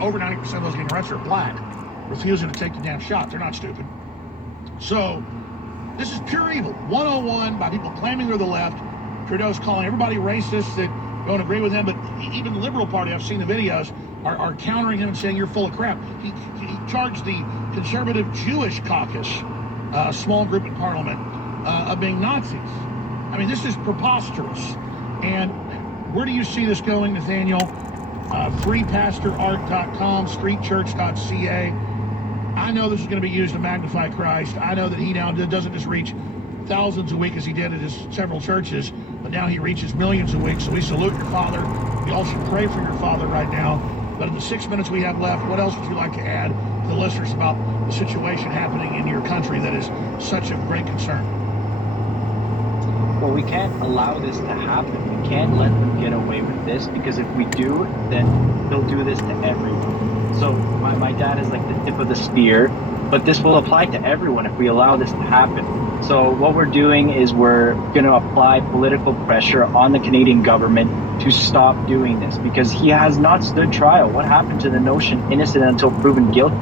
over 90% of those getting arrested are black, refusing to take the damn shot. They're not stupid. So this is pure evil, 101, by people claiming they're the left. Trudeau's calling everybody racist that don't agree with him, but even the Liberal Party, I've seen the videos, are countering him and saying you're full of crap. He charged the conservative Jewish caucus, a small group in Parliament, of being Nazis. I mean, this is preposterous. And where do you see this going, Nathaniel? FreePastorArt.com, StreetChurch.ca. I know this is going to be used to magnify Christ. I know that he now doesn't just reach thousands a week as he did at his several churches, but now he reaches millions a week. So we salute your father. We all should pray for your father right now. But in the 6 minutes we have left, what else would you like to add to the listeners about the situation happening in your country that is such a great concern? Well, we can't allow this to happen. We can't let them get away with this, because if we do, then they'll do this to everyone. So my dad is like the tip of the spear, but this will apply to everyone if we allow this to happen. So what we're doing is we're going to apply political pressure on the Canadian government to stop doing this, because he has not stood trial. What happened to the notion innocent until proven guilty?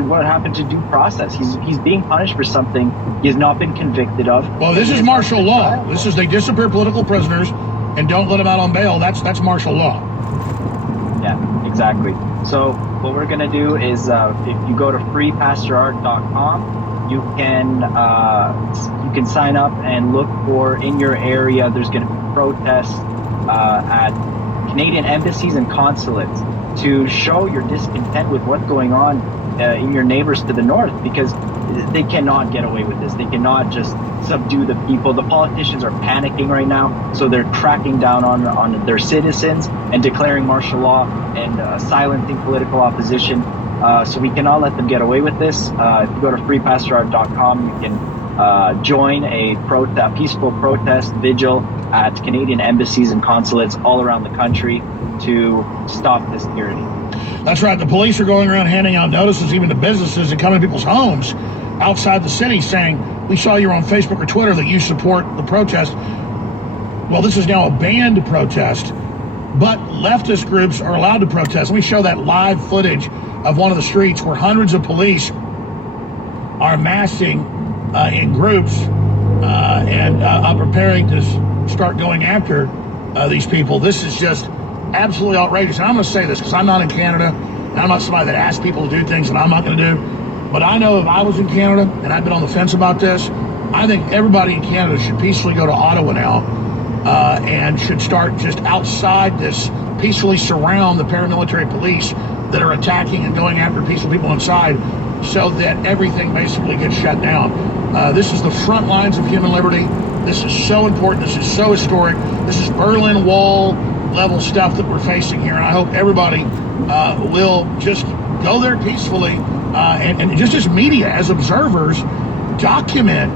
What happened to due process? He's being punished for something he has not been convicted of. Well, this is martial law. This is they disappear political prisoners and don't let them out on bail. That's martial law. Yeah, exactly. So what we're going to do is if you go to freepastorart.com, you can sign up and look for, in your area, there's going to be protests at Canadian embassies and consulates to show your discontent with what's going on in your neighbors to the north, because they cannot get away with this. They cannot just subdue the people. The politicians are panicking right now, so they're cracking down on their citizens and declaring martial law and silencing political opposition. So we cannot let them get away with this. If you go to freepastorart.com, you can join a peaceful protest vigil at Canadian embassies and consulates all around the country to stop this tyranny. That's right. The police are going around handing out notices even to businesses and coming to people's homes outside the city saying, we saw you on Facebook or Twitter that you support the protest. Well, this is now a banned protest, but leftist groups are allowed to protest. Let me show that live footage of one of the streets where hundreds of police are massing in groups and are preparing to start going after these people. This is just absolutely outrageous. And I'm going to say this because I'm not in Canada, and I'm not somebody that asks people to do things that I'm not going to do. But I know if I was in Canada and I've been on the fence about this, I think everybody in Canada should peacefully go to Ottawa now and should start just outside this, peacefully surround the paramilitary police that are attacking and going after peaceful people inside, so that everything basically gets shut down. This is the front lines of human liberty. This is so important. This is so historic. This is Berlin Wall level stuff that we're facing here. And I hope everybody will just go there peacefully and just as media, as observers, document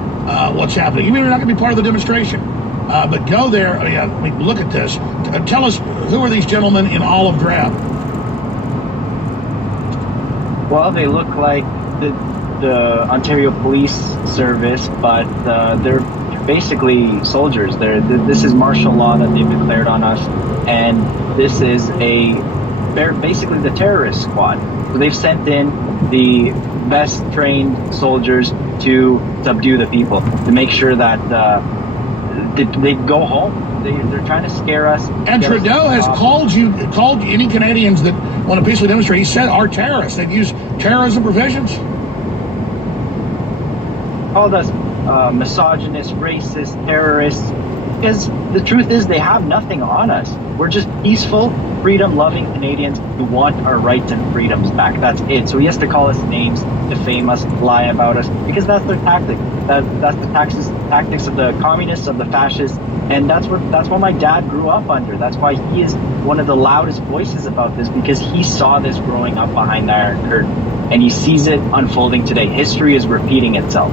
what's happening. Even if you're not going to be part of the demonstration, but go there. I mean, look at this. Tell us, who are these gentlemen in olive drab? Well, they look like the Ontario Police Service, but they're basically soldiers. This is martial law that they've declared on us, and this is they're basically the terrorist squad. So they've sent in the best trained soldiers to subdue the people, to make sure that they go home. They're trying to scare us. And Trudeau has called any Canadians that want to peacefully demonstrate, he said, are terrorists. They've used terrorism provisions. Called us misogynist, racist, terrorists, because the truth is they have nothing on us. We're just peaceful, freedom-loving Canadians who want our rights and freedoms back. That's it. So he has to call us names, defame us, lie about us, because that's their tactic. That's the tactics of the communists, of the fascists, and that's what my dad grew up under. That's why he is one of the loudest voices about this, because he saw this growing up behind the Iron Curtain, and he sees it unfolding today. History is repeating itself.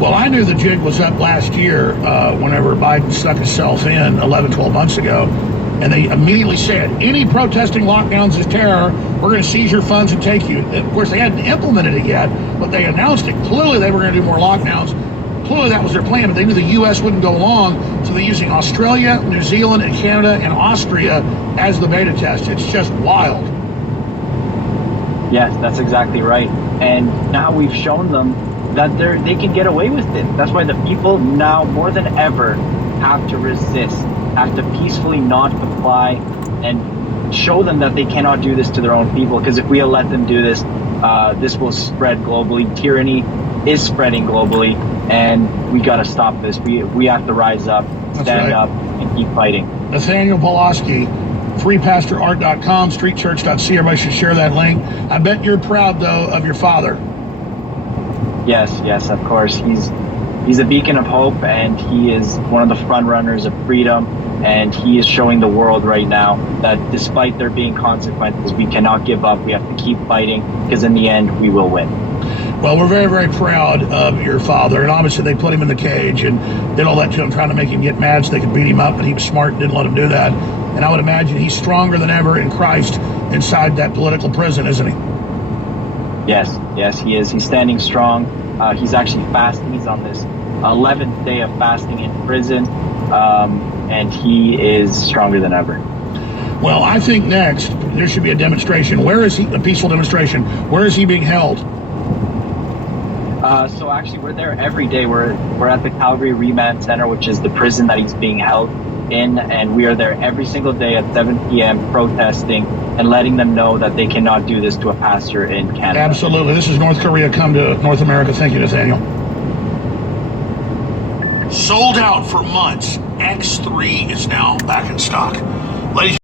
Well, I knew the jig was up last year whenever Biden stuck himself in 11, 12 months ago, and they immediately said, any protesting lockdowns is terror. We're going to seize your funds and take you. Of course, they hadn't implemented it yet, but they announced it. Clearly, they were going to do more lockdowns. Clearly, that was their plan, but they knew the U.S. wouldn't go along, so they're using Australia, New Zealand, and Canada, and Austria as the beta test. It's just wild. Yes, that's exactly right. And now we've shown them that they can get away with it. That's why the people now more than ever have to resist, have to peacefully not comply, and show them that they cannot do this to their own people. Because if we let them do this, this will spread globally. Tyranny is spreading globally, and we got to stop this. We have to rise up, stand up, and keep fighting. Nathaniel Pawlowski, freepastorart.com, streetchurch.ca. Everybody should share that link. I bet you're proud, though, of your father. Yes, of course. He's a beacon of hope, and he is one of the front runners of freedom, and he is showing the world right now that despite there being consequences, we cannot give up. We have to keep fighting, because in the end, we will win. Well, we're very, very proud of your father, and obviously they put him in the cage and did all that to him, trying to make him get mad so they could beat him up, but he was smart and didn't let him do that. And I would imagine he's stronger than ever in Christ inside that political prison, isn't he? Yes, he is. He's standing strong. He's actually fasting. He's on this 11th day of fasting in prison, and he is stronger than ever. Well, I think next there should be a demonstration. Where is he? A peaceful demonstration. Where is he being held? So actually, we're there every day. We're at the Calgary Remand Center, which is the prison that he's being held in, and we are there every single day at 7 p.m. protesting and letting them know that they cannot do this to a pastor in Canada. Absolutely. This is North Korea come to North America. Thank you, Nathaniel. Sold out for months. X3 is now back in stock. Ladies